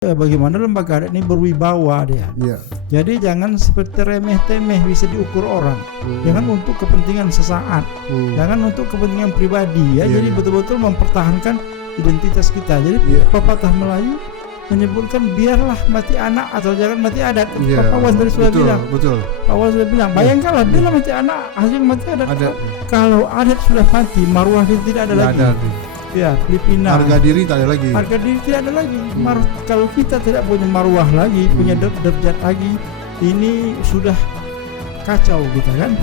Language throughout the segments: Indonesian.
Bagaimana lembaga adat ini berwibawa dia. Iya. Jadi jangan seperti remeh-temeh bisa diukur orang. Jangan untuk kepentingan sesaat. Jangan untuk kepentingan pribadi ya. Iya, Jadi iya. betul-betul mempertahankan identitas kita. Jadi Iya. pepatah Melayu menyebutkan biarlah mati anak atau jangan mati adat. Iya. Pak Wan tadi sudah Betul, bilang. betul. Pak Wan sudah bilang. Bayangkanlah biarlah mati anak hasil mati adat. Adat. Kalau adat sudah mati, marwah kita tidak ada Nggak lagi. ada. Ya, Filipina. Harga diri tak ada lagi. Harga diri tidak ada lagi. Kalau kita tidak punya marwah lagi, punya derajat lagi, ini sudah kacau kita kan.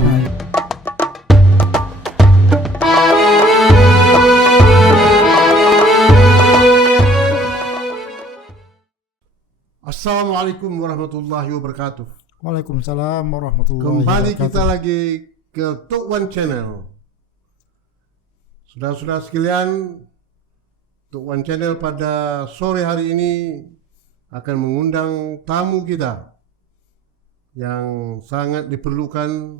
Assalamualaikum warahmatullahi wabarakatuh. Waalaikumsalam warahmatullahi Kembali wabarakatuh. kita lagi ke Tok Wan Channel. Saudara-saudara sekalian, Tok Wan Channel pada sore hari ini akan mengundang tamu kita yang sangat diperlukan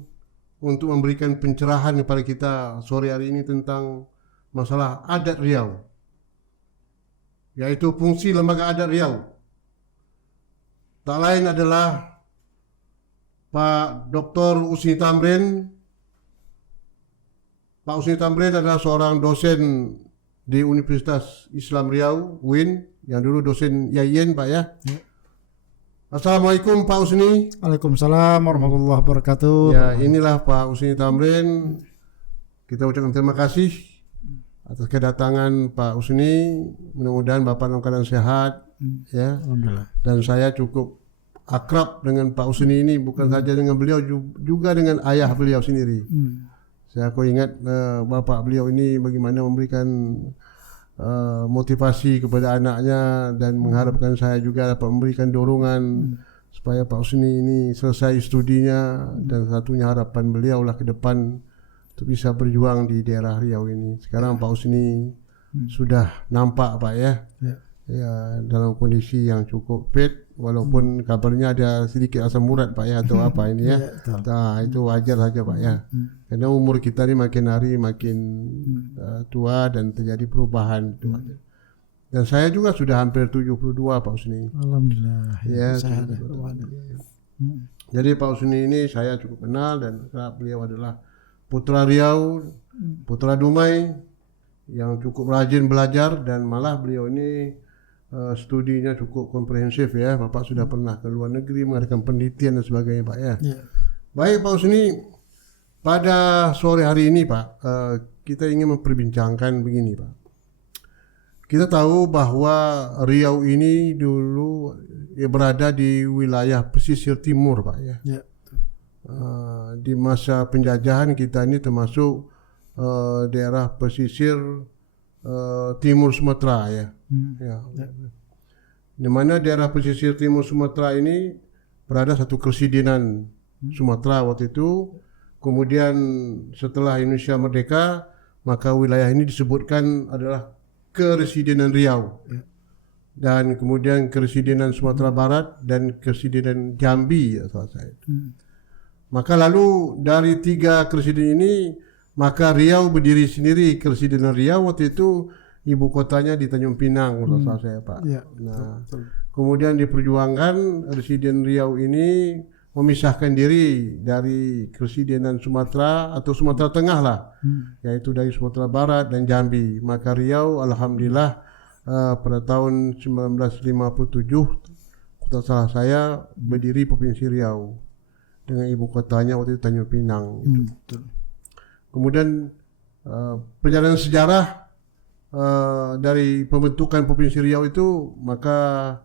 untuk memberikan pencerahan kepada kita sore hari ini tentang masalah adat Riau, yaitu fungsi lembaga adat Riau. Tak lain adalah Pak Dr. Usni Tamrin. Pak Usni Tamrin adalah seorang dosen di Universitas Islam Riau, UIN, yang dulu dosen Yayen, Pak ya. Assalamualaikum Pak Usni. Waalaikumsalam warahmatullahi wabarakatuh. Ya, inilah Pak Usni Tamrin. Kita ucapkan terima kasih atas kedatangan Pak Usni. Mudah-mudahan Bapak dalam keadaan sehat, ya. Alhamdulillah. Dan saya cukup akrab dengan Pak Usni ini, bukan saja dengan beliau, juga dengan ayah beliau sendiri. Aku ingat bapak beliau ini bagaimana memberikan motivasi kepada anaknya dan mengharapkan saya juga dapat memberikan dorongan supaya Pak Usni ini selesai studinya, dan satunya harapan beliau lah ke depan untuk bisa berjuang di daerah Riau ini. Sekarang Pak Usni sudah nampak Pak ya, ya dalam kondisi yang cukup fit. Walaupun kabarnya ada sedikit asam urat Pak ya, atau apa ini ya. Nah, itu wajar saja Pak ya. Karena umur kita ini makin hari makin tua dan terjadi perubahan itu. Dan saya juga sudah hampir 72 Pak Usni. Alhamdulillah. Ya, Sehat. jadi Pak Usni ini saya cukup kenal, dan beliau adalah putra Riau, putra Dumai yang cukup rajin belajar, dan malah beliau ini studinya cukup komprehensif ya. Bapak sudah pernah ke luar negeri mengadakan penelitian dan sebagainya Pak ya. Baik Pak Usni, pada sore hari ini Pak, kita ingin memperbincangkan begini Pak. Kita tahu bahwa Riau ini dulu berada di wilayah pesisir timur Pak ya. Di masa penjajahan kita ini termasuk daerah pesisir timur Sumatera ya. Di mana daerah pesisir timur Sumatera ini berada satu keresidenan Sumatera waktu itu. Kemudian setelah Indonesia merdeka, maka wilayah ini disebutkan adalah keresidenan Riau. Dan kemudian keresidenan Sumatera Barat dan keresidenan Jambi ya, salah saya. Maka lalu dari tiga keresidenan ini, maka Riau berdiri sendiri. Keresidenan Riau waktu itu ibu kotanya di Tanjung Pinang, menurut saya Pak. Nah, kemudian diperjuangkan residen Riau ini memisahkan diri dari keresidenan Sumatera atau Sumatera Tengah lah, yaitu dari Sumatera Barat dan Jambi. Maka Riau, alhamdulillah, pada tahun 1957, kota salah saya, berdiri Provinsi Riau dengan ibu kotanya waktu itu Tanjung Pinang. Kemudian perjalanan sejarah dari pembentukan Provinsi Riau itu, maka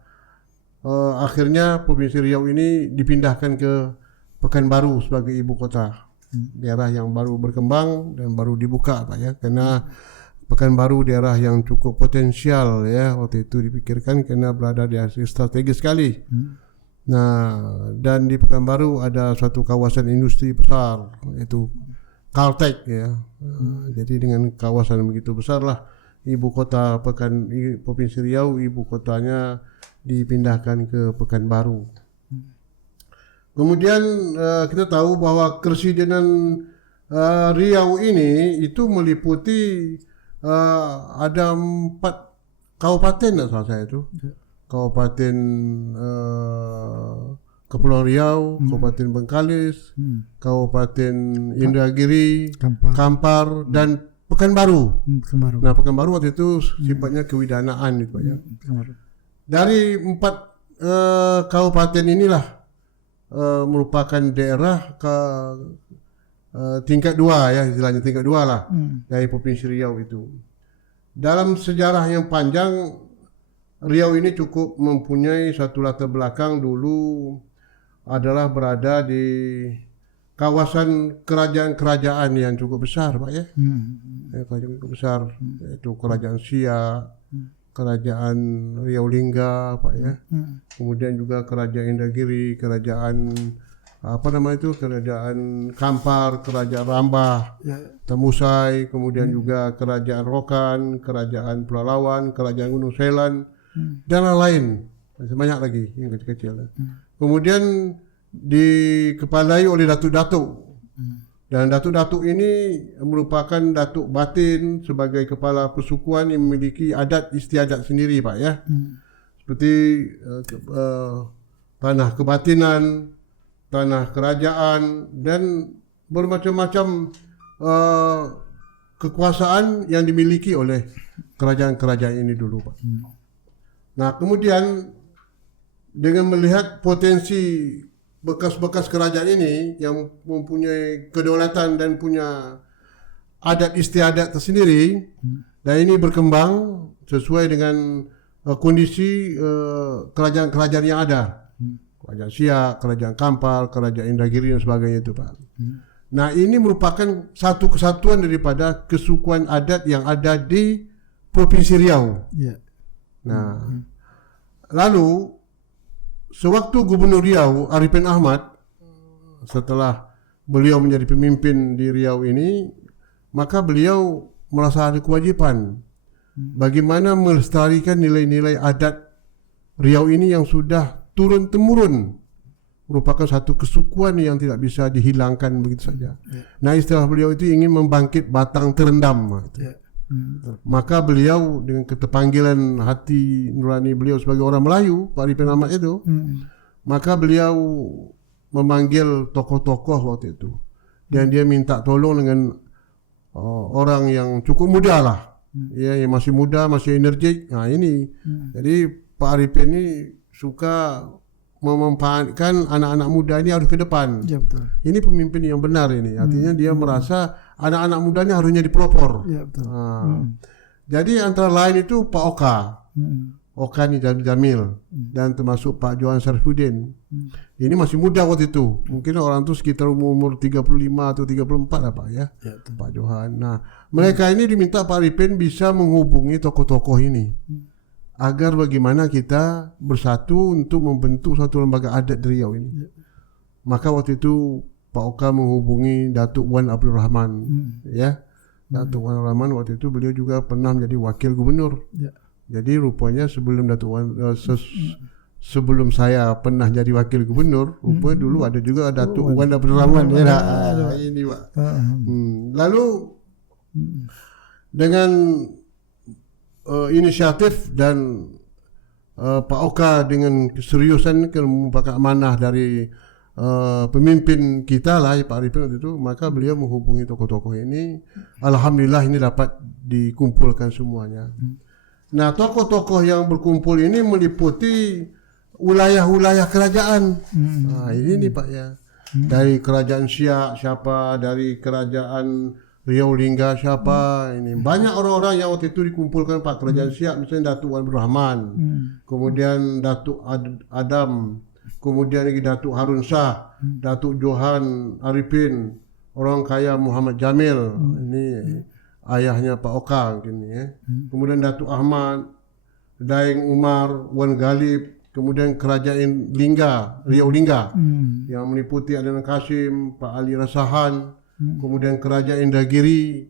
akhirnya Provinsi Riau ini dipindahkan ke Pekanbaru sebagai ibu kota, daerah yang baru berkembang dan baru dibuka Pak ya. Karena Pekanbaru daerah yang cukup potensial ya waktu itu dipikirkan, karena berada di strategis sekali. Nah, dan di Pekanbaru ada suatu kawasan industri besar, yaitu Caltech ya. Jadi dengan kawasan begitu besar lah ibu kota Provinsi Riau, ibu kotanya dipindahkan ke Pekanbaru. Kemudian kita tahu bahwa keresidenan Riau ini itu meliputi ada 4 kabupaten salah saya itu. Kabupaten Kepulauan Riau, Kabupaten Bengkalis, Kabupaten Indragiri, Kampar dan Pekanbaru. Nah, Pekanbaru waktu itu sifatnya kewidanaan itu Pak ya. Dari 4 kabupaten inilah merupakan daerah tingkat 2 ya, istilahnya tingkat 2 lah dari Provinsi Riau itu. Dalam sejarah yang panjang, Riau ini cukup mempunyai satu latar belakang. Dulu adalah berada di kawasan kerajaan-kerajaan yang cukup besar Pak ya. Kerajaan cukup besar, yaitu Kerajaan Siak, Kerajaan Riau Lingga Pak ya. Kemudian juga Kerajaan Indragiri, Kerajaan Kerajaan Kampar, Kerajaan Rambah, Temusai, kemudian juga Kerajaan Rokan, Kerajaan Pelalawan, Kerajaan Gunung Selan, dan lain-lain. Masih banyak lagi yang kecil-kecil. Kemudian dikepalai oleh datuk-datuk. Dan datuk-datuk ini merupakan datuk batin sebagai kepala persukuan yang memiliki adat istiadat sendiri Pak ya. Seperti tanah kebatinan, tanah kerajaan, dan bermacam-macam kekuasaan yang dimiliki oleh kerajaan-kerajaan ini dulu Pak. Nah, kemudian dengan melihat potensi bekas-bekas kerajaan ini yang mempunyai kedaulatan dan punya adat istiadat tersendiri, dan ini berkembang sesuai dengan kondisi kerajaan-kerajaan yang ada. Kerajaan Siak, Kerajaan Kampar, Kerajaan Indragiri dan sebagainya itu Pak. Nah, ini merupakan satu kesatuan daripada kesukuan adat yang ada di Provinsi Riau. Nah, lalu sewaktu Gubernur Riau Arifin Ahmad, setelah beliau menjadi pemimpin di Riau ini, maka beliau merasa ada kewajiban bagaimana melestarikan nilai-nilai adat Riau ini yang sudah turun-temurun, merupakan satu kesukuan yang tidak bisa dihilangkan begitu saja. Nah, istilah beliau itu ingin membangkit batang terendam. Maka beliau dengan ketepanggilan hati nurani beliau sebagai orang Melayu, Pak Arifin Ahmad itu, maka beliau memanggil tokoh-tokoh waktu itu, dan dia minta tolong dengan orang yang cukup muda lah, ya, yang masih muda, masih energik. Nah ini, jadi Pak Arifin ini suka memanfaatkan anak-anak muda ini harus ke depan. Ya, betul. Ini pemimpin yang benar ini. Artinya dia merasa anak-anak muda ini harusnya dipelopor. Ya, betul. Jadi antara lain itu Pak Oka, Oka ni Jamil, dan termasuk Pak Johan Sarifudin. Ini masih muda waktu itu. Mungkin orang tu sekitar umur 35 atau 34 lah Pak ya. Ya, Pak Johan. Nah, mereka ini diminta Pak Arifin bisa menghubungi tokoh-tokoh ini, agar bagaimana kita bersatu untuk membentuk satu lembaga adat di Riau ini. Maka waktu itu Pak Oka menghubungi Datuk Wan Abdul Rahman, ya. Datuk Wan Abdul Rahman waktu itu beliau juga pernah menjadi wakil gubernur. Jadi rupanya sebelum Datuk Wan sebelum saya pernah jadi wakil gubernur, rupanya dulu ada juga Datuk Wan Abdul Rahman. Ini Pak. Lalu dengan inisiatif dan Pak Oka dengan keseriusan merupakan amanah dari pemimpin kita lah, Pak Arifin waktu itu, maka beliau menghubungi tokoh-tokoh ini. Alhamdulillah ini dapat dikumpulkan semuanya. Nah, tokoh-tokoh yang berkumpul ini meliputi wilayah-wilayah kerajaan. Nah, ini nih Pak ya. Dari Kerajaan Siak siapa, dari Kerajaan Riau Lingga siapa, ini banyak orang-orang yang waktu itu dikumpulkan Pak. Kerajaan Siak misalnya Datuk Wan Rahman, kemudian Datuk Adam, kemudian lagi Datuk Harun Shah, Datuk Johan Arifin, orang kaya Muhammad Jamil, ini ayahnya Pak Oka mungkin ya. Kemudian Datuk Ahmad, Daeng Umar, Wan Galib, kemudian Kerajaan Lingga, Riau Lingga, yang meliputi Adnan Kasim, Pak Ali Rasahan, kemudian Kerajaan Indragiri,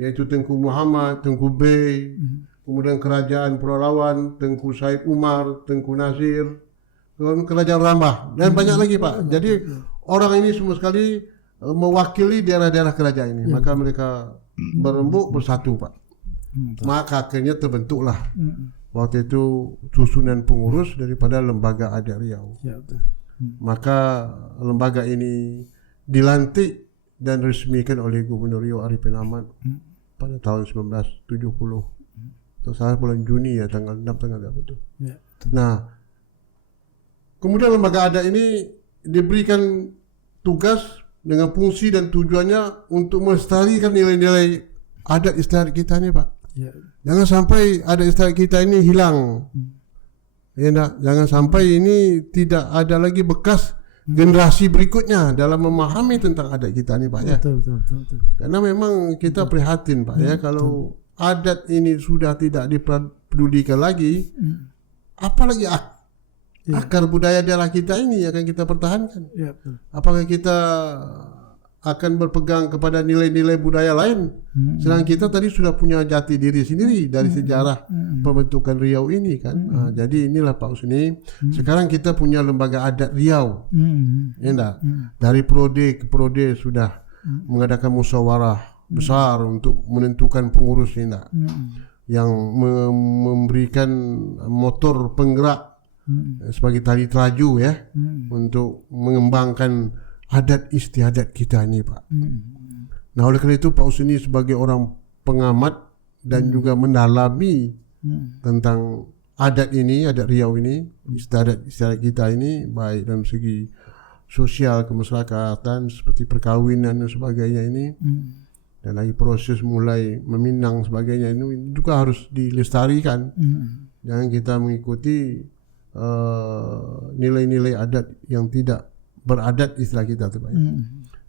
yaitu Tengku Muhammad, Tengku Bey, kemudian Kerajaan Pelalawan, Tengku Said Umar, Tengku Nasir, kemudian Kerajaan Rambah, dan banyak lagi Pak. Jadi orang ini semua sekali mewakili daerah-daerah kerajaan ini, maka mereka berembuk bersatu Pak. Maka akhirnya terbentuklah waktu itu susunan pengurus daripada Lembaga Adat Riau. Ya, betul. Maka lembaga ini dilantik dan resmikan oleh Gubernur Riau Arifin Ahmad pada tahun 1970. Salah bulan Juni ya, tanggal 6 tanggal berapa itu. Ya, nah, kemudian lembaga adat ini diberikan tugas dengan fungsi dan tujuannya untuk melestarikan nilai-nilai adat istiadat kita ini, Pak. ya. Jangan sampai adat istiadat kita ini hilang. Ya, jangan sampai ini tidak ada lagi bekas generasi berikutnya dalam memahami tentang adat kita ini, Pak, ya. Betul. Karena memang kita prihatin, Pak, ya, kalau adat ini sudah tidak dipedulikan lagi, apalagi akar budaya daerah kita ini akan kita pertahankan. Ya, betul. Apakah kita akan berpegang kepada nilai-nilai budaya lain, sedang kita tadi sudah punya jati diri sendiri dari sejarah pembentukan Riau ini kan. Nah, jadi inilah Pak Husni, sekarang kita punya lembaga adat Riau, ya enggak? Dari prode ke prode sudah mengadakan musyawarah besar untuk menentukan pengurus, ya enggak? Yang memberikan motor penggerak sebagai tali teraju, ya, untuk mengembangkan adat istiadat kita ini, Pak. Nah, oleh karena itu Pak Husni sebagai orang pengamat dan juga mendalami tentang adat ini, adat Riau ini, istiadat kita ini, baik dalam segi sosial kemasyarakatan seperti perkawinan dan sebagainya ini, dan lagi proses mulai meminang sebagainya ini juga harus dilestarikan. Jangan kita mengikuti nilai-nilai adat yang tidak beradat istilah kita tuh, Pak.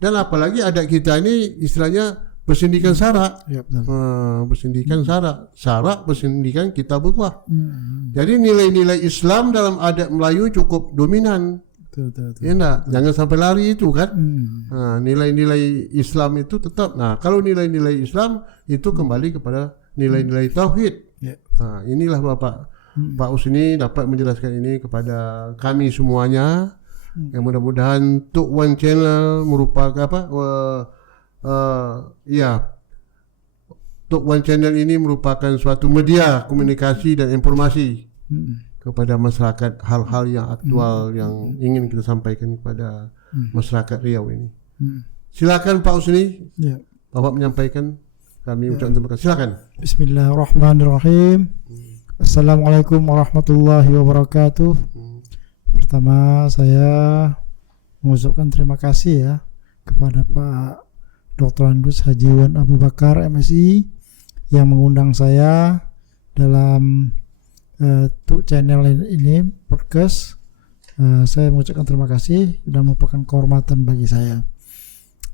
Dan apalagi adat kita ini istilahnya bersindikan sara. Ya, bersindikan sara bersindikan kita berkuah. Jadi nilai-nilai Islam dalam adat Melayu cukup dominan. Betul. Ya enggak? Jangan sampai lari itu kan. Nah, nilai-nilai Islam itu tetap. Nah, kalau nilai-nilai Islam itu kembali kepada nilai-nilai tauhid. Ya. Nah, inilah Pak Husni dapat menjelaskan ini kepada kami semuanya. Yang mudah-mudahan Tok Wan Channel merupakan Tok Wan Channel ini merupakan suatu media komunikasi dan informasi kepada masyarakat, hal-hal yang aktual yang ingin kita sampaikan kepada masyarakat Riau ini. Silakan Pak Husni, Bapak menyampaikan, kami ucapkan terima kasih. Silakan. Bismillahirrahmanirrahim. Assalamualaikum warahmatullahi wabarakatuh. Pertama saya mengucapkan terima kasih ya kepada Pak Dr. Andus Haji Wan Abu Bakar MSI yang mengundang saya dalam channel ini podcast. Saya mengucapkan terima kasih dan merupakan kehormatan bagi saya.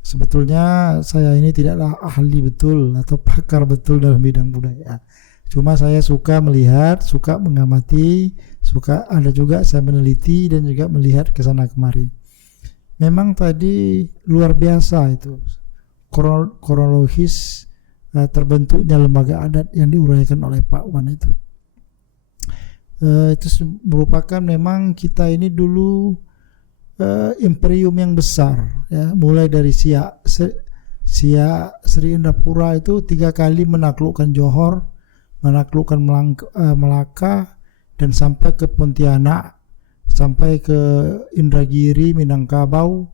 Sebetulnya saya ini tidaklah ahli betul atau pakar betul dalam bidang budaya. Cuma saya suka melihat, suka mengamati, ada juga saya meneliti dan juga melihat ke sana kemari. Memang tadi luar biasa itu kronologis terbentuknya lembaga adat yang diuraikan oleh Pak Wan itu. Itu merupakan memang kita ini dulu imperium yang besar ya, mulai dari Siak Sri Indrapura itu 3 kali menaklukkan Johor, menaklukkan Melaka, dan sampai ke Pontianak, sampai ke Indragiri, Minangkabau,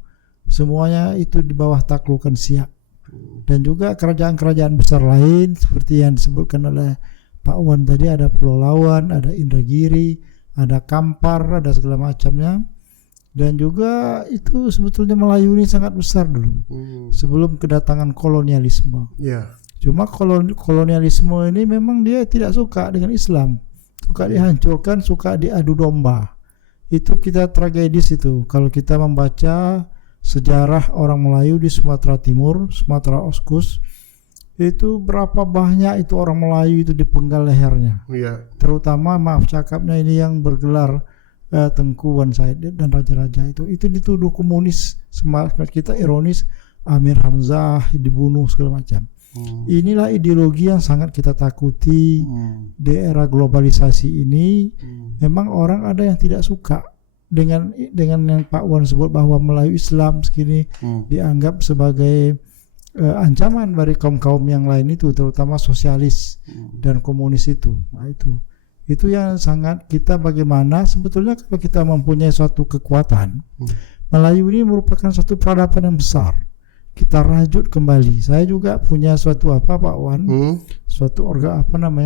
semuanya itu di bawah taklukan Siak. Dan juga kerajaan-kerajaan besar lain seperti yang disebutkan oleh Pak Wan tadi, ada Pulau Lawan, ada Indragiri, ada Kampar, ada segala macamnya. Dan juga itu sebetulnya Melayu ini sangat besar dulu sebelum kedatangan kolonialisme. Cuma kolonialisme ini memang dia tidak suka dengan Islam, suka dihancurkan, suka diadu domba. Itu kita tragedis itu kalau kita membaca sejarah orang Melayu di Sumatera Timur, Sumatera Oskus, itu berapa banyak itu orang Melayu itu dipenggal lehernya. Terutama maaf cakapnya ini yang bergelar Tengku Wan Said dan raja-raja itu dituduh komunis. Semangat kita ironis, Amir Hamzah dibunuh segala macam. Inilah ideologi yang sangat kita takuti di era globalisasi ini. Memang orang ada yang tidak suka dengan yang Pak Wan sebut bahwa Melayu Islam segini dianggap sebagai ancaman bagi kaum-kaum yang lain itu, terutama sosialis dan komunis itu. Nah, Itu yang sangat kita bagaimana sebetulnya kalau kita mempunyai suatu kekuatan. Melayu ini merupakan satu peradaban yang besar. Kita rajut kembali. Saya juga punya suatu Pak Wan, suatu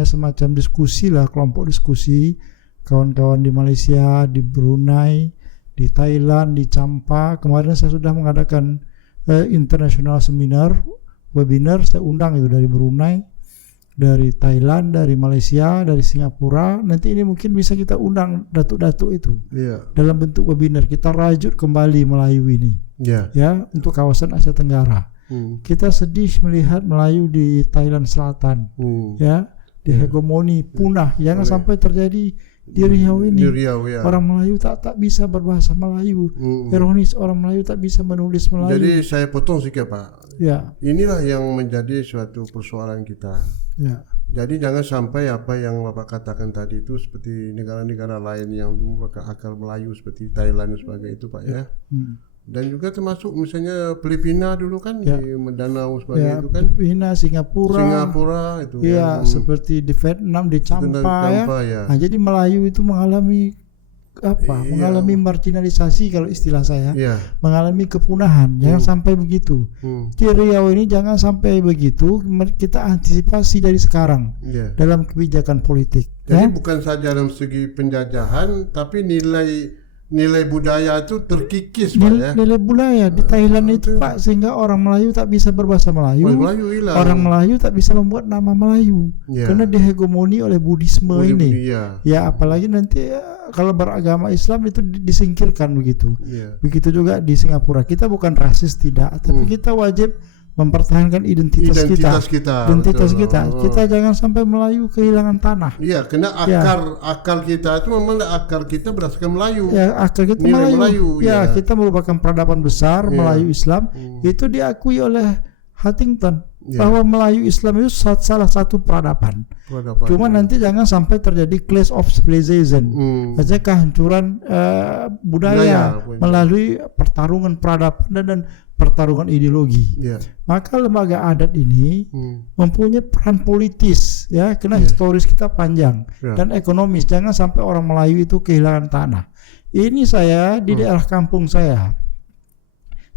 semacam diskusi lah, kelompok diskusi kawan-kawan di Malaysia, di Brunei, di Thailand, di Champa. Kemarin saya sudah mengadakan international seminar, webinar, saya undang itu dari Brunei, dari Thailand, dari Malaysia, dari Singapura. Nanti ini mungkin bisa kita undang datuk-datuk itu dalam bentuk webinar. Kita rajut kembali Melayu ini, ya, untuk kawasan Asia Tenggara. Kita sedih melihat Melayu di Thailand Selatan, ya, dihegemoni, punah. Jangan sampai terjadi di Riau ini. Orang Melayu tak bisa berbahasa Melayu. Ironis, orang Melayu tak bisa menulis Melayu. Jadi saya potong sedikit Pak. Ya. Inilah yang menjadi suatu persoalan kita. Ya. Jadi jangan sampai apa yang Bapak katakan tadi itu seperti negara-negara lain yang merupakan akal Melayu seperti Thailand dan sebagainya itu Pak ya. Dan juga termasuk misalnya Filipina dulu kan di Mindanao sebagainya itu kan. Filipina, Singapura itu. Iya, seperti di Vietnam, di Champa ya. Nah, jadi Melayu itu mengalami mengalami marginalisasi kalau istilah saya, mengalami kepunahan. Jangan sampai begitu. Di Riau ini jangan sampai begitu. Kita antisipasi dari sekarang dalam kebijakan politik. Jadi bukan saja dalam segi penjajahan, tapi nilai budaya itu terkikis Pak ya. Nilai budaya di Thailand itu Pak, sehingga orang Melayu tak bisa berbahasa Melayu. Orang Melayu tak bisa membuat nama Melayu karena dihegemoni oleh Buddhisme ini. Ya, apalagi nanti kalau beragama Islam itu disingkirkan begitu. Begitu juga di Singapura. Kita bukan rasis tidak, tapi kita wajib mempertahankan identitas kita. Kita jangan sampai Melayu kehilangan tanah. Iya, karena akar kita itu memang akar kita berdasarkan Melayu. Ya, akar kita Melayu. Ya, kita merupakan peradaban besar Melayu Islam. Itu diakui oleh Huntington bahwa Melayu Islam itu salah satu peradaban. Cuma nanti jangan sampai terjadi clash of civilization, maksudnya kehancuran budaya melalui pertarungan peradaban dan pertarungan ideologi. Maka lembaga adat ini mempunyai peran politis, ya, karena historis kita panjang dan ekonomis. Jangan sampai orang Melayu itu kehilangan tanah. Ini saya di daerah kampung saya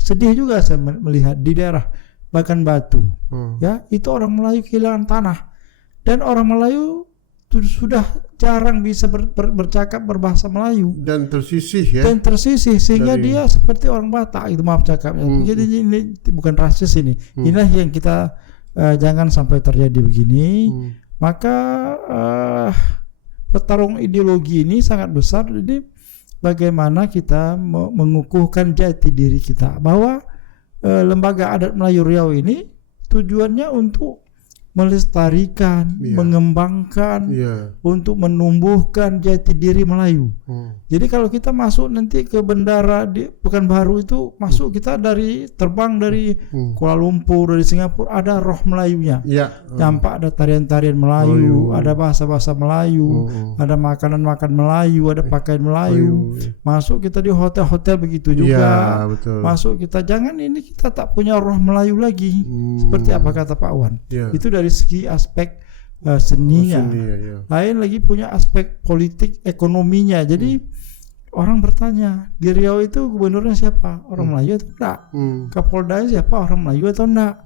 sedih juga saya melihat di daerah Bagan Batu, ya, itu orang Melayu kehilangan tanah dan orang Melayu sudah jarang bisa bercakap berbahasa Melayu dan tersisih sehingga dia seperti orang Batak itu, maaf cakapnya. Jadi ini bukan rasis ini. Inilah yang kita jangan sampai terjadi begini. Maka pertarungan ideologi ini sangat besar. Jadi bagaimana kita mengukuhkan jati diri kita bahwa lembaga adat Melayu Riau ini tujuannya untuk melestarikan, mengembangkan, untuk menumbuhkan jati diri Melayu. Jadi kalau kita masuk nanti ke bendara di Pekanbaru itu masuk kita terbang dari Kuala Lumpur, dari Singapura, ada roh Melayunya. Nampak ada tarian-tarian Melayu, ada bahasa-bahasa Melayu, ada makanan-makan Melayu, ada pakaian Melayu. Masuk kita di hotel-hotel begitu juga. Masuk kita, jangan ini kita tak punya roh Melayu lagi. Seperti apa kata Pak Wan. Itu dari segi aspek seninya. Lain lagi punya aspek politik ekonominya. Jadi orang bertanya, di Riau itu gubernurnya siapa? Orang Melayu atau enggak? Kapolda siapa? Orang Melayu atau enggak?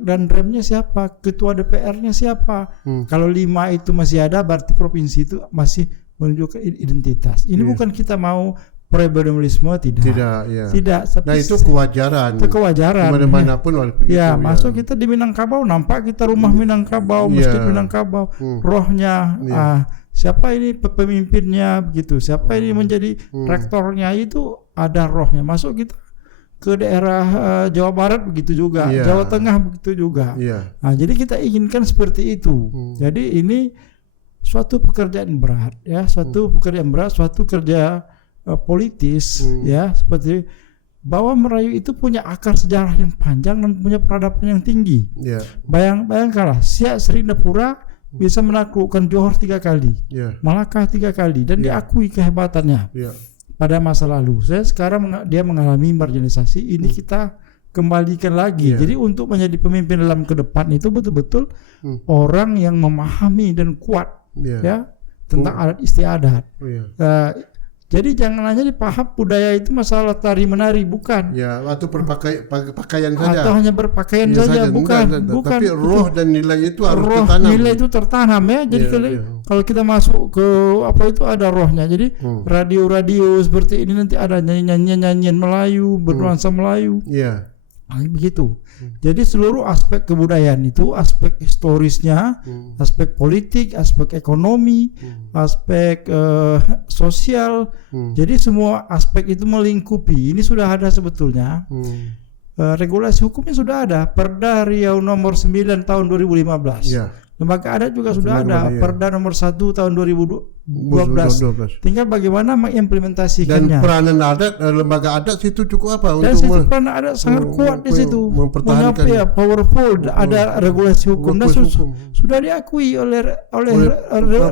Dan remnya siapa? Ketua DPR-nya siapa? Kalau 5 itu masih ada, berarti provinsi itu masih menunjukkan identitas. Ini bukan kita mau pluralisme, tidak. Nah, itu kewajaran. Dimanapun masuk kita di Minangkabau, nampak kita rumah Minangkabau, masjid Minangkabau, rohnya. Siapa ini pemimpinnya begitu? Siapa ini menjadi rektornya, itu ada rohnya. Masuk kita ke daerah Jawa Barat begitu juga, Jawa Tengah begitu juga. Nah, jadi kita inginkan seperti itu. Jadi ini suatu pekerjaan berat, ya, suatu kerja politis, ya, seperti bahwa Melayu itu punya akar sejarah yang panjang dan punya peradaban yang tinggi. Bayangkanlah, Siak Serinapura bisa menaklukkan Johor 3 kali, Malaka 3 kali, dan diakui kehebatannya pada masa lalu. Sekarang dia mengalami marginalisasi, ini kita kembalikan lagi. Jadi untuk menjadi pemimpin dalam ke depan itu betul-betul orang yang memahami dan kuat, ya, tentang adat istiadat. Oh, iya. Jadi jangan hanya dipaham budaya itu masalah tari menari, bukan. Ya, atau pakaian saja. Atau hanya berpakaian Ya saja, bukan. enggak. Bukan. Tapi roh dan nilai itu harus Roh tertanam. nilai itu tertanam ya. Jadi kalau kita masuk ke apa itu ada rohnya. Jadi radio-radio seperti ini nanti ada nyanyian Melayu, bernuansa Melayu. Iya. Begitu. Jadi seluruh aspek kebudayaan itu, aspek historisnya, aspek politik, aspek ekonomi, aspek sosial. Jadi semua aspek itu melingkupi. Ini sudah ada sebetulnya. Regulasi hukumnya sudah ada. Perda Riau nomor 9 tahun 2015. Ya. Lembaga adat juga sudah ada. Perda nomor 1 tahun 2012. Tinggal bagaimana mengimplementasikannya. Dan peranan adat, lembaga adat situ cukup apa dan untuk peranan adat sangat kuat di situ. mempertahankan Punya powerful, ada regulasi hukum dan sudah diakui oleh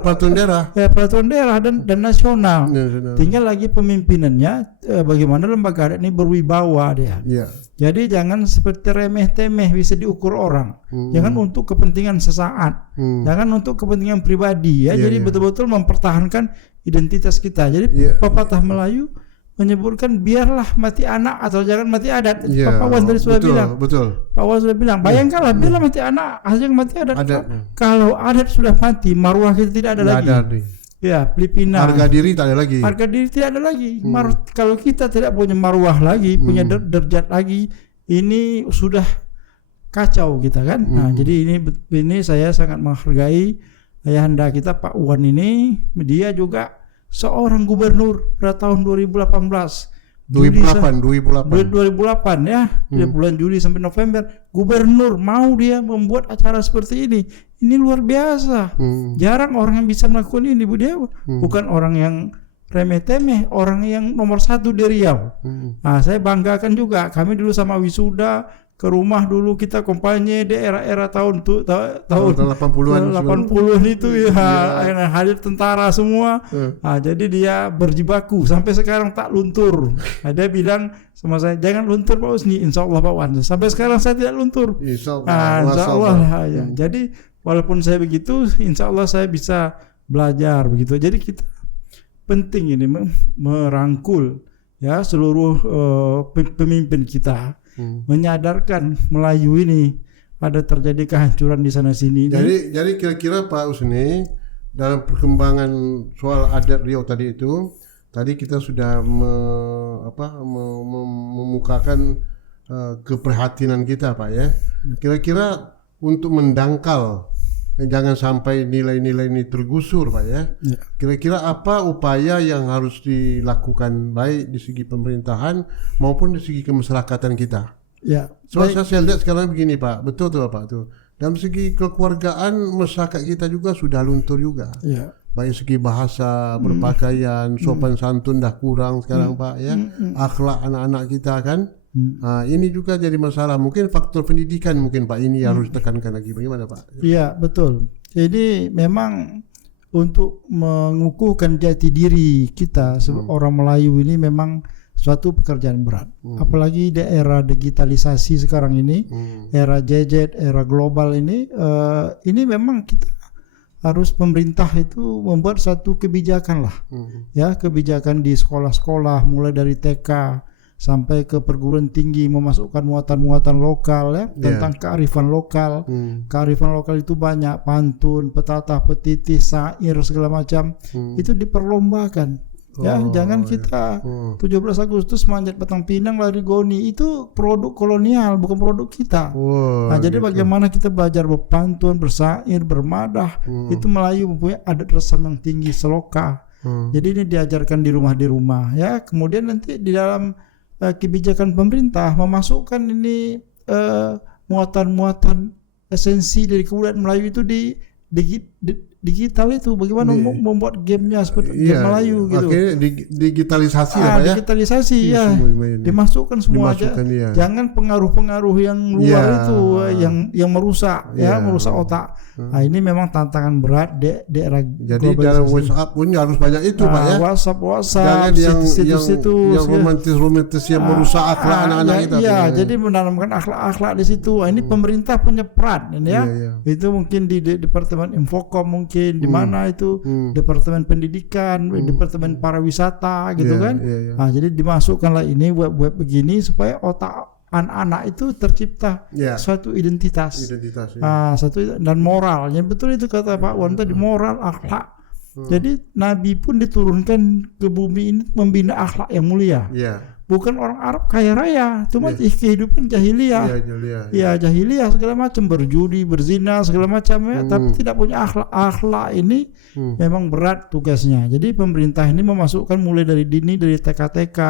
peraturan daerah. Peraturan daerah dan nasional. Tinggal lagi pemimpinannya, bagaimana lembaga adat ini berwibawa dia. Ya. Jadi jangan seperti remeh-temeh bisa diukur orang. Jangan untuk kepentingan sesaat. Jangan untuk kepentingan pribadi ya. Jadi betul-betul mempertahankan identitas kita. Jadi pepatah Melayu menyebutkan biarlah mati anak atau jangan mati adat. Pak Wan tadi sudah bilang. Betul. Pak Wan sudah bilang, bayangkanlah biarlah mati anak atau jangan mati adat. Kalau adat sudah mati, marwah kita tidak ada lagi. Ya, Filipina. Harga diri tak ada lagi. Harga diri tidak ada lagi. Kalau kita tidak punya marwah lagi, punya derajat lagi, ini sudah kacau kita kan. Nah, jadi ini saya sangat menghargai ayahanda kita Pak Wan ini. Dia juga seorang gubernur pada tahun 2018. 2008 ya, dari bulan Juli sampai November, gubernur mau dia membuat acara seperti ini. Ini luar biasa. Jarang orang yang bisa melakukan ini, Bu. Dia bukan orang yang remeh-temeh, orang yang nomor 1 di Riau. Nah, saya banggakan juga. Kami dulu sama wisuda ke rumah dulu kita kampanye di era-era tahun 80-an 80 itu ya, hadir tentara semua. Nah, jadi dia berjibaku sampai sekarang tak luntur. Nah, dia bilang sama saya, jangan luntur Pak Usni, insya Allah Pak Wan. Sampai sekarang saya tidak luntur. Insya Allah. Ya. Jadi walaupun saya begitu, insya Allah saya bisa belajar begitu. Jadi kita penting ini merangkul ya seluruh pemimpin kita. Menyadarkan Melayu ini ada terjadi kehancuran di sana sini. Jadi kira-kira Pak Usni dalam perkembangan soal adat Riau tadi itu, tadi kita sudah memukakan keprihatinan kita Pak ya. Kira-kira untuk mendangkal jangan sampai nilai-nilai ini tergusur Pak ya. Kira-kira apa upaya yang harus dilakukan baik di segi pemerintahan maupun di segi kemasyarakatan kita? Ya. Soalnya saya lihat sekarang begini Pak, betul tuh Pak tuh. Dalam segi kekeluargaan masyarakat kita juga sudah luntur juga. Ya. Baik segi bahasa, berpakaian, sopan santun dah kurang sekarang Pak ya. Akhlak anak-anak kita kan. Nah, ini juga jadi masalah. Mungkin faktor pendidikan mungkin Pak ini harus ditekankan lagi. Bagaimana Pak? Iya betul. Jadi memang untuk mengukuhkan jati diri kita orang Melayu ini memang suatu pekerjaan berat. Apalagi di era digitalisasi sekarang ini, era gadget, era global ini memang kita harus pemerintah itu membuat satu kebijakan lah, ya kebijakan di sekolah-sekolah mulai dari TK sampai ke perguruan tinggi memasukkan muatan-muatan lokal ya tentang kearifan lokal. Kearifan lokal itu banyak, pantun, petatah, petitih, syair segala macam itu diperlombakan. Ya, jangan kita 17 Agustus manjat batang pinang lari goni, itu produk kolonial bukan produk kita. Nah, jadi bagaimana kita belajar berpantun, bersyair, bermadah, itu Melayu mempunyai adat resam yang tinggi, seloka. Jadi ini diajarkan di rumah ya. Kemudian nanti di dalam kebijakan pemerintah memasukkan ini muatan-muatan esensi dari kebudayaan Melayu itu di digital itu, bagaimana membuat gamenya seperti game Melayu gitu. Digitalisasi ya Pak ya. Digitalisasi ya. Dimasukkan semua aja. Jangan pengaruh-pengaruh yang luar itu yang merusak ya, merusak otak. Nah, ini memang tantangan berat di era Jadi dalam WhatsApp pun harus banyak itu Pak ya. WhatsApp, Jangan yang situs-situs yang romantis yang merusak akhlak anak-anak kita. Iya, jadi menanamkan akhlak-akhlak di situ. Ini pemerintah punya peran ini ya. Itu mungkin di Departemen Infokom, mungkin di mana itu Departemen Pendidikan, Departemen Pariwisata gitu kan. Nah, jadi dimasukkanlah ini web-web begini supaya otak anak-anak itu tercipta suatu identitas satu dan moralnya, betul itu kata Pak Wan tadi, moral, akhlak. Jadi Nabi pun diturunkan ke bumi ini membina akhlak yang mulia. Bukan orang Arab kaya raya, cuma kehidupan jahiliyah. Jahiliyah segala macam, berjudi, berzina segala macam ya, tapi tidak punya akhlak. Akhlak ini memang berat tugasnya. Jadi pemerintah ini memasukkan mulai dari dini, dari TK-TK,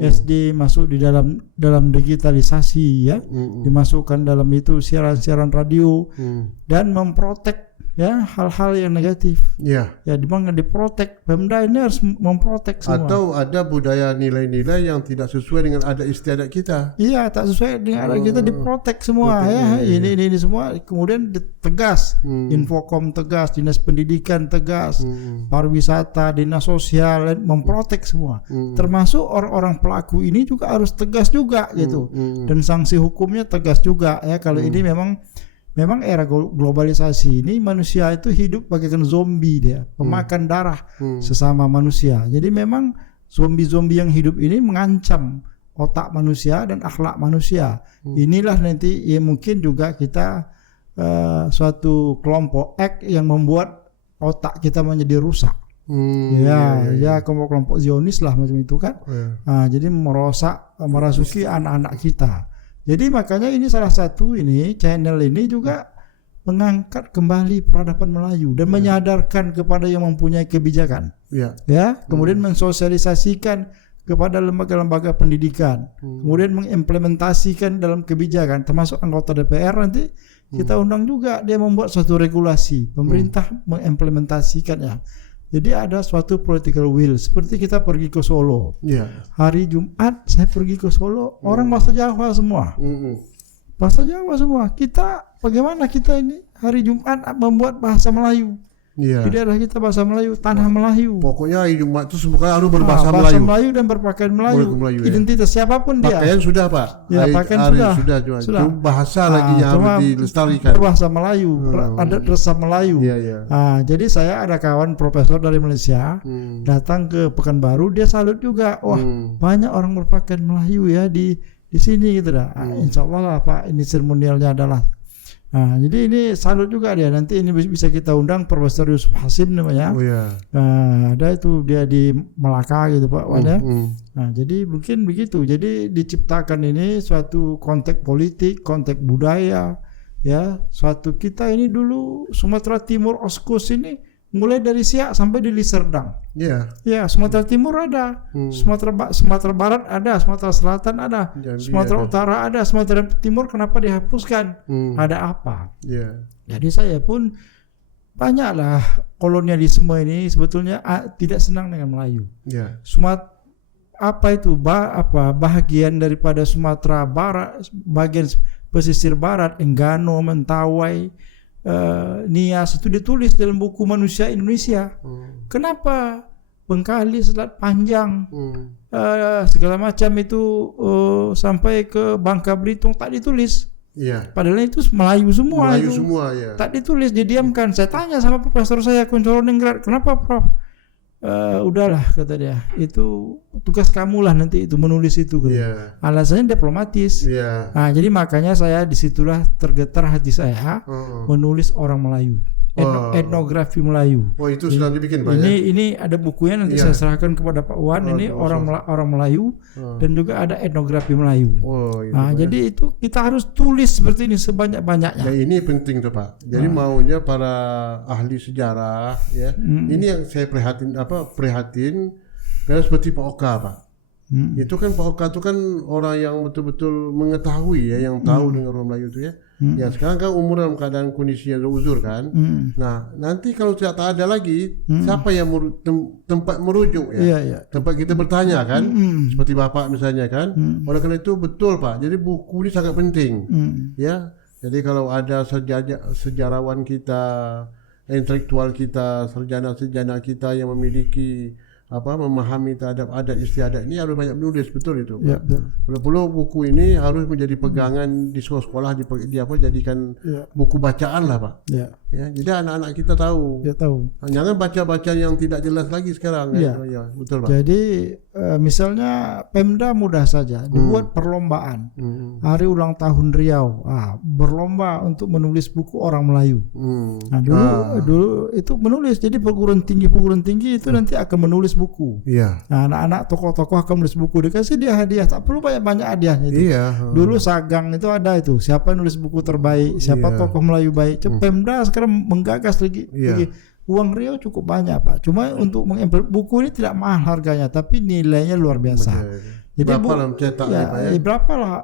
SD, masuk di dalam digitalisasi ya, dimasukkan dalam itu siaran-siaran radio dan memprotek ya hal-hal yang negatif. Ya dimana diprotek, Pemda ini harus memprotek semua. Atau ada budaya nilai-nilai yang tidak sesuai dengan adat istiadat kita. Iya, tak sesuai dengan adat kita, diprotek semua ya. Ini semua kemudian tegas. Infokom tegas, Dinas Pendidikan tegas, Pariwisata, Dinas Sosial memprotek semua. Termasuk orang-orang pelaku ini juga harus tegas juga gitu. Dan sanksi hukumnya tegas juga ya. Kalau ini memang era globalisasi ini manusia itu hidup bagaikan zombie, dia pemakan darah sesama manusia. Jadi memang zombie-zombie yang hidup ini mengancam otak manusia dan akhlak manusia. Inilah nanti ya mungkin juga kita suatu kelompok yang membuat otak kita menjadi rusak. Kelompok Zionis lah macam itu kan. Nah, jadi merasuki anak-anak kita. Jadi makanya ini salah satu channel ini juga mengangkat kembali peradaban Melayu dan menyadarkan kepada yang mempunyai kebijakan. Kemudian mensosialisasikan kepada lembaga-lembaga pendidikan. Kemudian mengimplementasikan dalam kebijakan, termasuk anggota DPR nanti kita undang juga dia membuat suatu regulasi. Pemerintah mengimplementasikannya. Jadi ada suatu political will. Seperti kita pergi ke Solo. Hari Jumat saya pergi ke Solo, orang bahasa Jawa semua. Bahasa Jawa semua. Kita bagaimana kita ini hari Jumat membuat bahasa Melayu. Di daerah kita bahasa Melayu, tanah Melayu. Pokoknya hari Jumat itu semuanya harus berbahasa bahasa Melayu. Melayu dan berpakaian Melayu. Identitas siapapun dia. Pakaian sudah Pak. Pakaian sudah. Itu bahasa lagi yang harus dilestarikan. Berbahasa Melayu, adat resam Melayu. Jadi saya ada kawan profesor dari Malaysia datang ke Pekanbaru, dia salut juga. Wah, banyak orang berpakaian Melayu ya di sini gitu dah. Insya Allah lah Pak, ini seremonialnya adalah. Nah, jadi ini salut juga dia. Nanti ini bisa kita undang Profesor Yusuf Hasim namanya. Ada itu dia di Melaka gitu Pak Wan ya. Nah, jadi mungkin begitu. Jadi diciptakan ini suatu konteks politik, konteks budaya ya. Suatu kita ini dulu Sumatera Timur Oskus ini mulai dari Siak sampai di Liserdang. Sumatera Timur ada, Sumatera Barat ada, Sumatera Selatan ada, Sumatera Utara ada, Sumatera Timur kenapa dihapuskan? Ada apa? Jadi saya pun banyaklah kolonialisme ini sebetulnya tidak senang dengan Melayu. Bahagian daripada Sumatera Barat, bagian pesisir barat, Enggano, Mentawai, Nias itu ditulis dalam buku Manusia Indonesia. Kenapa Bengkali, Selat Panjang, segala macam itu sampai ke Bangka Belitung tak ditulis. Padahal itu Melayu semua. Tak ditulis, didiamkan. Saya tanya sama profesor saya Kunchoro-Ningrat, kenapa Prof? Udahlah kata dia, itu tugas kamu lah nanti itu menulis itu. Alasannya diplomatis. Nah, jadi makanya saya disitulah tergetar hati saya menulis orang Melayu, etnografi Melayu. Itu sedang dibikin Pak. Ini ada bukunya nanti saya serahkan kepada Pak Wan. Ini orang Melayu dan juga ada etnografi Melayu. Jadi itu kita harus tulis seperti ini sebanyak-banyaknya. Ini penting tuh Pak. Jadi maunya para ahli sejarah ya. Ini yang saya prihatin karena seperti Pak Oka Pak. Itu kan Pak Oka itu kan orang yang betul-betul mengetahui ya, yang tahu dengan orang Melayu itu ya. Ya sekarang kan umur dalam keadaan kondisi yang uzur kan. Nah nanti kalau tidak ada lagi, siapa yang tempat merujuk ya? Tempat kita bertanya kan, seperti Bapak misalnya kan. Oleh karena itu betul Pak. Jadi buku ini sangat penting ya. Jadi kalau ada sejarawan kita, intelektual kita, sarjana-sarjana kita yang memiliki memahami terhadap adat istiadat ini harus banyak menulis, betul itu. Ya, betul. Perlu buku ini harus menjadi pegangan di sekolah-sekolah, jadikan buku bacaan lah, Pak. Ya. Ya, jadi anak-anak kita tahu. Ya, tahu. Jangan baca-baca yang tidak jelas lagi sekarang. Ya. Ya, betul, Pak. Jadi misalnya Pemda mudah saja dibuat perlombaan. Hari ulang tahun Riau, berlomba untuk menulis buku orang Melayu. Nah, dulu itu menulis. Jadi perguruan tinggi itu nanti akan menulis buku. Iya. Nah, anak-anak tokoh-tokoh akan menulis buku, dikasih dia hadiah. Tak perlu banyak hadiahnya itu. Iya. Dulu Sagang itu ada itu. Siapa yang nulis buku terbaik, siapa tokoh Melayu baik. Pemda sekarang menggagas lagi. Uang Riau cukup banyak, Pak. Cuma untuk buku ini tidak mahal harganya, tapi nilainya luar biasa. Jadi berapa lah mencetaknya, Pak, ya? Berapa lah,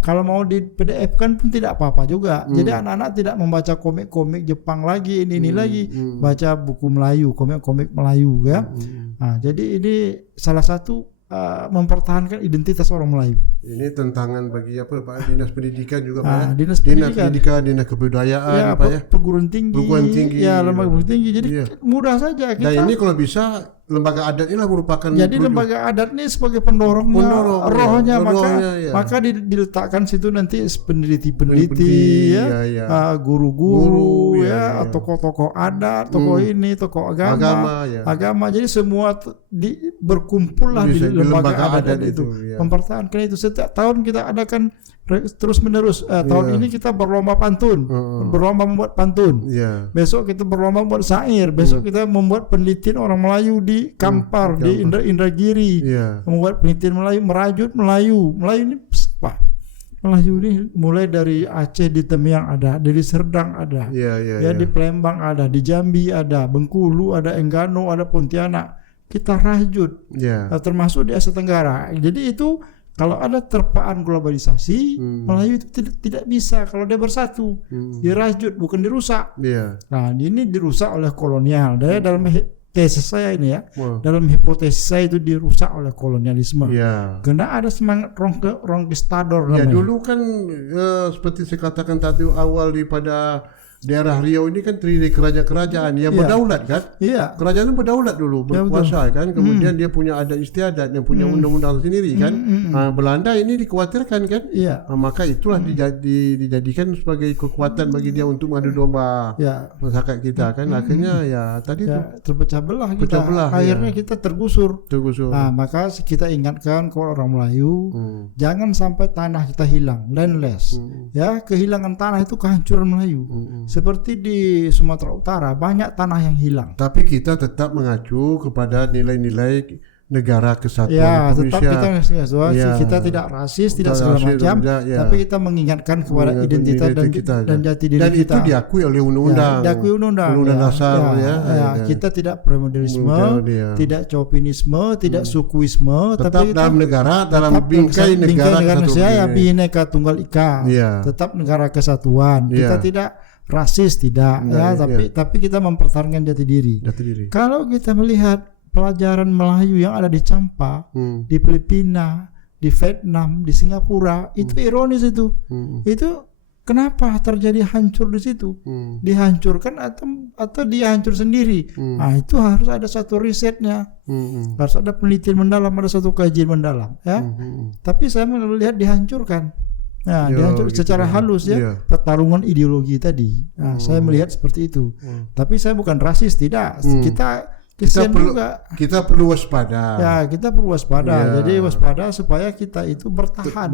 kalau mau di PDF kan pun tidak apa-apa juga. Jadi anak-anak tidak membaca komik-komik Jepang lagi, ini lagi, baca buku Melayu, komik-komik Melayu, ya. Nah, jadi ini salah satu mempertahankan identitas orang Melayu. Ini tantangan bagi Pak, Dinas Pendidikan juga, Pak. Dinas Pendidikan, Dinas Kebudayaan, ya, Pak, ya. Perguruan tinggi, ya, lembaga perguruan tinggi. Jadi mudah saja kita. Dan ini kalau bisa lembaga adat inilah merupakan. Jadi lembaga adat ini sebagai pendorongnya, rohnya, maka diletakkan situ nanti peneliti, guru-guru, tokoh-tokoh adat, tokoh ini, tokoh agama. Jadi semua berkumpullah di lembaga adat itu. Mempertahankan itu. Setiap tahun kita adakan terus menerus. Tahun ini kita berlomba pantun, berlomba membuat pantun. Besok kita berlomba membuat syair. Besok kita membuat penelitian orang Melayu di Kampar, di Indragiri, membuat penelitian Melayu, merajut Melayu. Melayu ini apa? Melayu ini mulai dari Aceh di Temiang ada, dari Serdang ada, di Palembang ada, di Jambi ada, Bengkulu ada, Enggano ada, Pontianak. Kita rajut, termasuk di Asia Tenggara. Jadi itu kalau ada terpaan globalisasi, Melayu itu tidak bisa kalau dia bersatu, dirajut bukan dirusak. Nah, ini dirusak oleh kolonial. Dalam tesis saya ini dalam hipotesis saya itu dirusak oleh kolonialisme. Karena ada semangat ronquistador namanya. Dulu kan seperti saya katakan tadi awal daripada daerah Riau ini kan terdiri kerajaan-kerajaan yang berdaulat kan. Kerajaan itu berdaulat dulu, berkuasa kan. Kemudian dia punya adat istiadat, yang punya undang-undang sendiri kan. Belanda ini dikhawatirkan kan. Maka itulah dijadikan sebagai kekuatan bagi dia untuk mengadu domba masyarakat kita kan. Akhirnya tadi itu terpecah belah kita. Akhirnya kita tergusur. Nah, maka kita ingatkan kepada orang Melayu, jangan sampai tanah kita hilang, landless. Kehilangan tanah itu kehancuran Melayu. Seperti di Sumatera Utara banyak tanah yang hilang. Tapi kita tetap mengacu kepada nilai-nilai negara kesatuan Indonesia. Kita tidak rasis, tidak segala macam, tapi kita mengingatkan kepada identitas dan jati diri kita. Dan itu diakui oleh undang-undang. Undang-undang dasar. Kita tidak premodernisme, tidak chauvinisme, tidak sukuisme, tetap tapi dalam negara, dalam bingkai negara kesatuan. Bhinneka Tunggal Ika. Tetap negara kesatuan. Kita tidak rasis, tidak, tapi kita mempertahankan jati diri. Kalau kita melihat pelajaran Melayu yang ada di Champa, di Filipina, di Vietnam, di Singapura, itu ironis itu. Itu kenapa terjadi hancur di situ? Dihancurkan atau dia hancur sendiri? Nah, itu harus ada satu risetnya, harus ada penelitian mendalam, ada satu kajian mendalam, Tapi saya melihat dihancurkan. Nah, dihancur secara halus pertarungan ideologi tadi. Nah, saya melihat seperti itu. Tapi saya bukan rasis, tidak. Kita perlu waspada. Kita perlu waspada. Jadi waspada supaya kita itu bertahan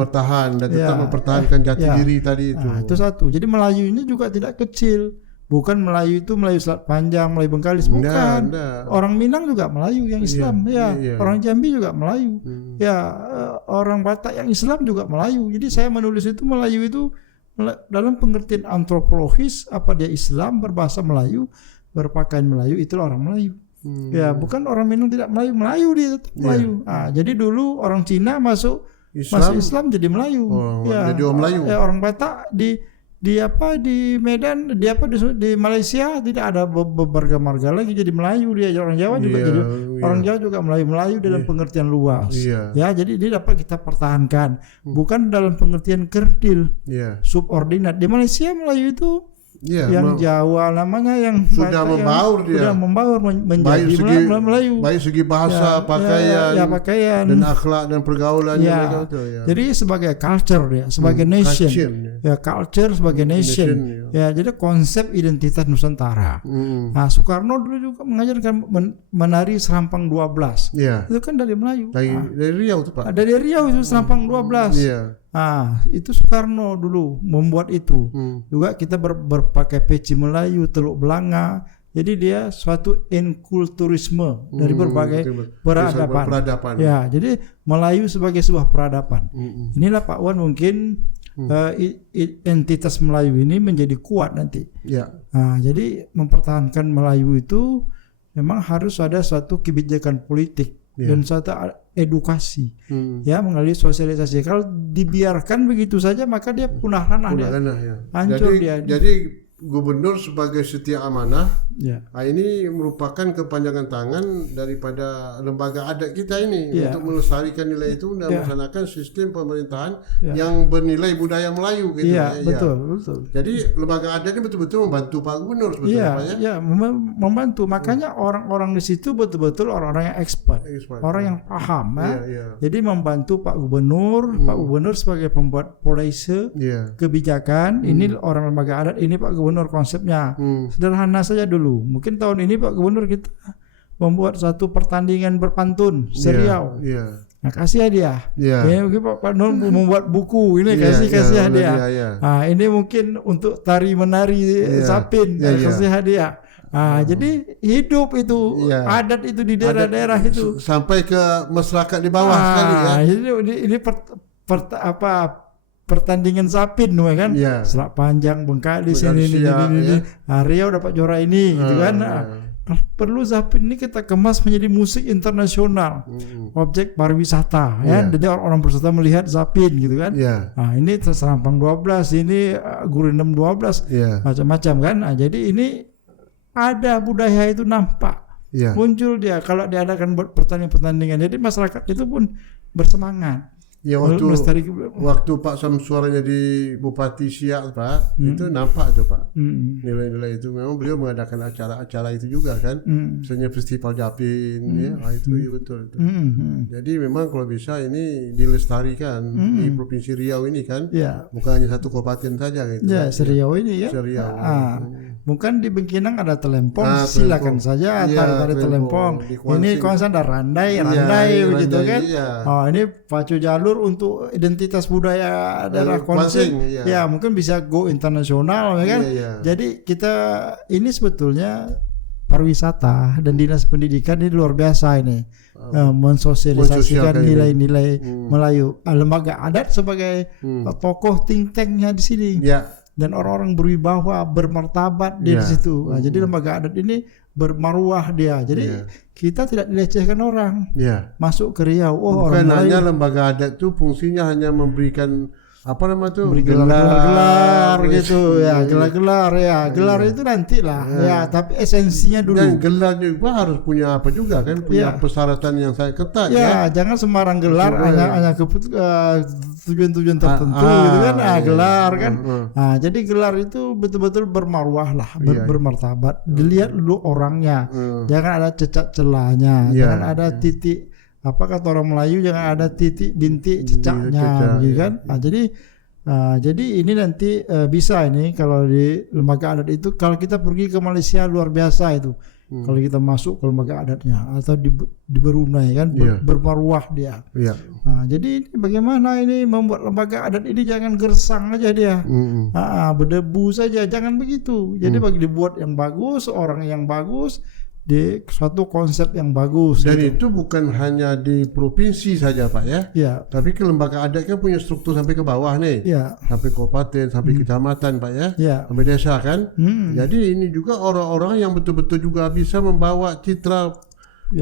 dan tetap mempertahankan jati diri tadi itu. Nah, itu satu. Jadi Melayu ini juga tidak kecil. Bukan Melayu itu Melayu Selat Panjang, Melayu Bengkalis, bukan. Orang Minang juga Melayu yang Islam, Orang Jambi juga Melayu, orang Batak yang Islam juga Melayu. Jadi saya menulis itu Melayu itu dalam pengertian antropologis, apa dia Islam, berbahasa Melayu, berpakaian Melayu, itulah orang Melayu. Bukan orang Minang tidak Melayu dia tetap Melayu. Nah, jadi dulu orang Cina masuk Islam jadi Melayu. Jadi orang Melayu. Orang Batak di Medan, di Malaysia tidak ada beberapa marga lagi jadi Melayu dia. Orang Jawa juga jadi orang Jawa juga Melayu dalam pengertian luas. Ya, jadi dia dapat kita pertahankan. Bukan dalam pengertian kerdil, subordinat. Di Malaysia Melayu itu yang Jawa namanya yang sudah membaur dia. Sudah membaur menjadi Melayu. Baik segi bahasa, pakaian, dan akhlak dan pergaulannya. Jadi sebagai culture dia, sebagai nation. Culture sebagai nation. Jadi konsep identitas Nusantara. Nah, Soekarno dulu juga mengajarkan menari Serampang 12. Itu kan dari Melayu. Dari Riau itu, Pak. Dari Riau itu Serampang 12. Itu Soekarno dulu membuat itu. Juga kita berpakai peci Melayu, Teluk Belanga. Jadi dia suatu enkulturisme dari berbagai peradaban. Jadi Melayu sebagai sebuah peradaban. Inilah Pak Wan mungkin entitas Melayu ini menjadi kuat nanti. Jadi mempertahankan Melayu itu memang harus ada suatu kebijakan politik dan suatu edukasi melalui sosialisasi. Kalau dibiarkan begitu saja maka dia punah ranah hancur dia. Jadi gubernur sebagai setia amanah ini merupakan kepanjangan tangan daripada lembaga adat kita ini untuk melestarikan nilai itu dan melaksanakan sistem pemerintahan yang bernilai budaya Melayu gitu. Betul. Jadi lembaga adat ini betul-betul membantu Pak Gubernur sebetulnya. Membantu. Makanya orang-orang di situ betul-betul orang-orang yang expert. Orang yang paham Jadi membantu Pak Gubernur, Pak Gubernur sebagai pembuat polisi kebijakan. Ini orang lembaga adat, ini Pak Gubernur konsepnya. Sederhana saja dulu. Mungkin tahun ini Pak Gubernur kita membuat satu pertandingan berpantun seriau. Nah, kasih hadiah. Mungkin Pak Gubernur membuat buku ini kasih hadiah. Nah, ini mungkin untuk tari menari Sapin kasih hadiah. Jadi hidup itu adat itu di daerah-daerah itu sampai ke masyarakat di bawah sekali Ini pertandingan Sapin kan, Selat Panjang, Bengkalis ini. Riau dapat juara ini, gitu kan. Perlu Sapin ini kita kemas menjadi musik internasional, objek pariwisata, Jadi orang berwisata melihat Sapin, gitu kan. Nah, ini Serampang 12, ini Gurindam 12, macam-macam kan. Nah, jadi ini ada budaya itu nampak, muncul dia kalau diadakan pertandingan. Jadi masyarakat itu pun bersemangat. Waktu Pak Samsuar jadi Bupati Siak, Pak, itu nampak tuh, Pak. Nilai-nilai itu memang beliau mengadakan acara-acara itu juga kan. Misalnya Festival Japin, itu betul. Jadi memang kalau bisa ini dilestarikan di Provinsi Riau ini kan. Bukan hanya satu kabupaten saja gitu. Seriau ini Seriau. Bukan di Bengkinang ada Telempong, silakan saja tari Telempong. Ini kawasan ada Randai begitu kan. Ini pacu jalur untuk identitas budaya adalah konsep. Mungkin bisa go internasional kan. Jadi kita ini sebetulnya pariwisata dan dinas pendidikan ini luar biasa ini. Mensosialisasikan nilai-nilai Melayu. Lembaga adat sebagai tokoh think tanknya di sini. Dan orang-orang berwibawa, bermartabat di situ. Jadi lembaga adat ini bermaruah dia. Jadi kita tidak dilecehkan orang. Masuk ke Riau. Bukan hanya lembaga adat itu fungsinya hanya memberikan gelar gitu gelar gelar itu nantilah tapi esensinya dulu. Dan gelar juga harus punya apa juga kan, punya persyaratan yang sangat ketat jangan sembarang gelar hanya ke tujuan-tujuan tertentu gitu kan. Gelar kan. Jadi gelar itu betul-betul bermarwah lah, bermartabat. Dilihat dulu orangnya, jangan ada cacat celahnya, jangan ada titik kata orang Melayu, jangan ada titik bintik cecaknya, gitu kan. Jadi ini nanti bisa ini kalau di lembaga adat itu, kalau kita pergi ke Malaysia luar biasa itu. Kalau kita masuk ke lembaga adatnya atau di Brunei kan bermaruah dia. Jadi bagaimana ini membuat lembaga adat ini jangan gersang aja dia. Berdebu saja, jangan begitu. Jadi bagi dibuat yang bagus, orang yang bagus, di suatu konsep yang bagus. Dan itu bukan hanya di provinsi saja, Pak tapi ke lembaga adat kan punya struktur sampai ke bawah nih, sampai kabupaten, sampai kecamatan, Pak sampai desa kan. Jadi ini juga orang-orang yang betul-betul juga bisa membawa citra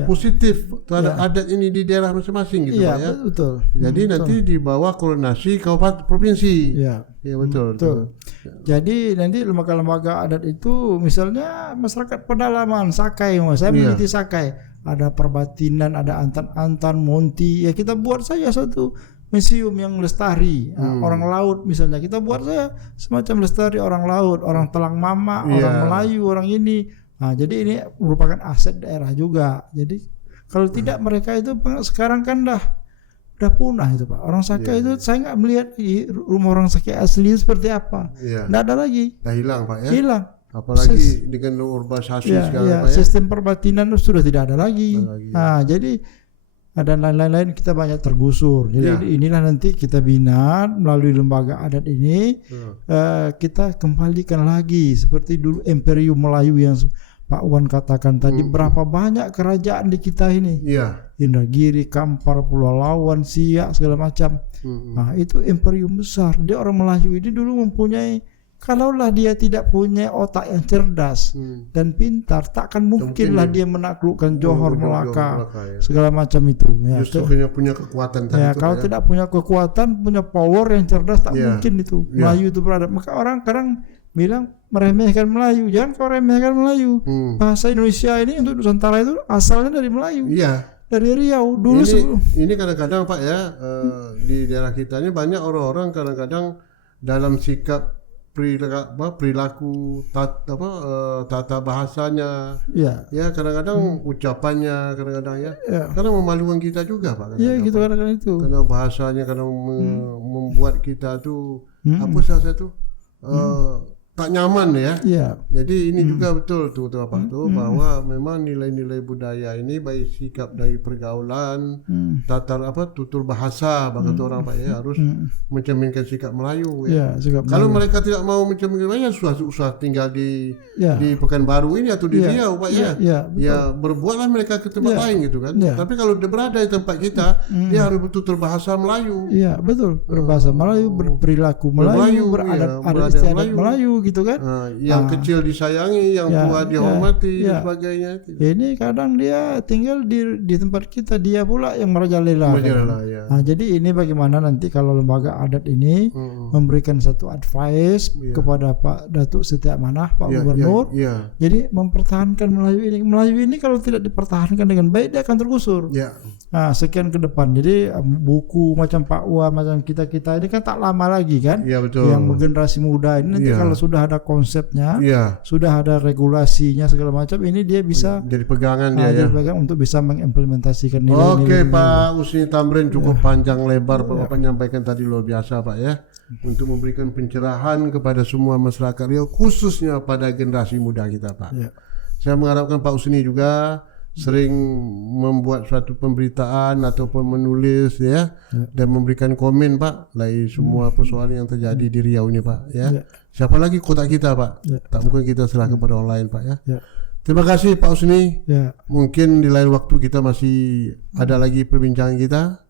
positif terhadap adat ini di daerah masing-masing gitu, Pak betul. Jadi nanti di bawah koordinasi kabupaten provinsi. Betul. Jadi nanti lembaga-lembaga adat itu misalnya masyarakat pedalaman Sakai, saya meneliti Sakai, ada perbatinan, ada antan-antan, monti, ya kita buat saja satu museum yang lestari. Orang laut misalnya kita buat saja semacam lestari orang laut, orang Telang Mama, orang Melayu, orang ini. Nah, jadi ini merupakan aset daerah juga. Jadi kalau tidak mereka itu sekarang kan udah punah itu Pak. Orang Sakai itu saya nggak melihat rumah orang Sakai asli seperti apa. Nggak ada lagi. Dah hilang Pak ya. Hilang. Apalagi dengan urbanisasi sekarang Pak ya. Sistem perbatinan itu sudah tidak ada lagi. Nah, jadi ada lain-lain kita banyak tergusur. Jadi inilah nanti kita bina melalui lembaga adat ini kita kembalikan lagi seperti dulu Imperium Melayu yang Pak Wan katakan tadi, berapa banyak kerajaan di kita ini. Indragiri, Kampar, Pulau Lawan, Siak, segala macam. Nah, itu imperium besar. Dia orang Melayu ini dulu mempunyai, kalaulah dia tidak punya otak yang cerdas dan pintar, takkan mungkinlah dia menaklukkan Johor, Melaka, segala macam itu. Justru punya kekuatan tadi. Kalau tidak punya kekuatan, punya power yang cerdas, tak mungkin itu Melayu itu berada. Maka orang kadang bilang meremehkan Melayu. Jangan kau remehkan Melayu. Bahasa Indonesia ini untuk Nusantara itu asalnya dari Melayu. Dari Riau dulu. Ini kadang-kadang Pak ya, di daerah kita ini banyak orang-orang kadang-kadang dalam sikap perilaku tata bahasanya, ya kadang-kadang ucapannya, kadang-kadang karena memalukan kita juga Pak. Gitu kadang-kadang itu. Karena bahasanya kadang membuat kita tuh apa saja tuh tak nyaman ya. Jadi ini juga betul tuh Pak tuh bahwa memang nilai-nilai budaya ini baik sikap dari pergaulan, tutur bahasa bahkan orang Pak ya harus mencerminkan sikap Melayu ya. Kalau mereka tidak mau mencerminkan Melayu susah tinggal di Pekanbaru ini atau di Riau Pak ya. Ya berbuatlah mereka ke tempat lain gitu kan. Tapi kalau dia berada di tempat kita, dia harus bertutur bahasa Melayu. Iya, betul. Berbahasa Melayu, berperilaku Melayu, beradat istiadat Melayu gitu kan. Yang kecil disayangi, yang tua dihormati dan sebagainya. Ini kadang dia tinggal di tempat kita, dia pula yang merajalela. Nah, jadi ini bagaimana nanti kalau lembaga adat ini memberikan satu advice kepada Pak Datuk Setiak Manah, Pak Gubernur. Jadi mempertahankan Melayu ini. Melayu ini kalau tidak dipertahankan dengan baik dia akan tergusur. Nah, sekian ke depan. Jadi buku macam Pak Wan, macam kita ini kan tak lama lagi kan. Yang generasi muda ini nanti kalau sudah ada konsepnya, sudah ada regulasinya segala macam, ini dia bisa jadi pegangan dia pegang untuk bisa mengimplementasikan nilai-nilai. Oke Pak Usni Tamrin, cukup panjang lebar Bapak menyampaikan tadi luar biasa Pak ya, untuk memberikan pencerahan kepada semua masyarakat Riau khususnya pada generasi muda kita Pak. Saya mengharapkan Pak Usni juga sering membuat suatu pemberitaan ataupun menulis dan memberikan komen Pak dari semua persoalan yang terjadi di Riau ini Pak ya. Siapa lagi kota kita Pak? Tak mungkin kita serah kepada orang lain Pak ya. Terima kasih Pak Usni. Mungkin di lain waktu kita masih ada lagi perbincangan kita.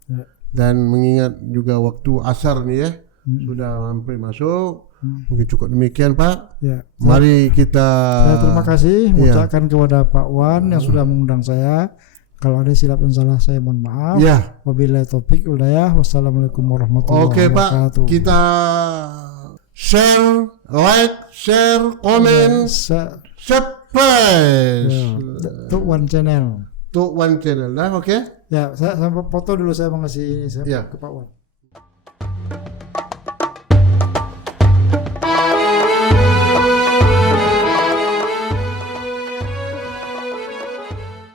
Dan mengingat juga waktu asar nih ya, sudah hampir masuk. Mungkin cukup demikian Pak. Mari kita. Saya terima kasih mengucapkan kepada Pak Wan yang sudah mengundang saya. Kalau ada silap dan salah saya mohon maaf. Wabillahi taufik wal hidayah. Wassalamualaikum warahmatullahi wabarakatuh. Kita share, like, share, comment, subscribe. Tuk Wan Channel. Tuk Wan Channel lah, oke? Ya, saya sampai foto dulu saya mengasih ini ke Pak Wan.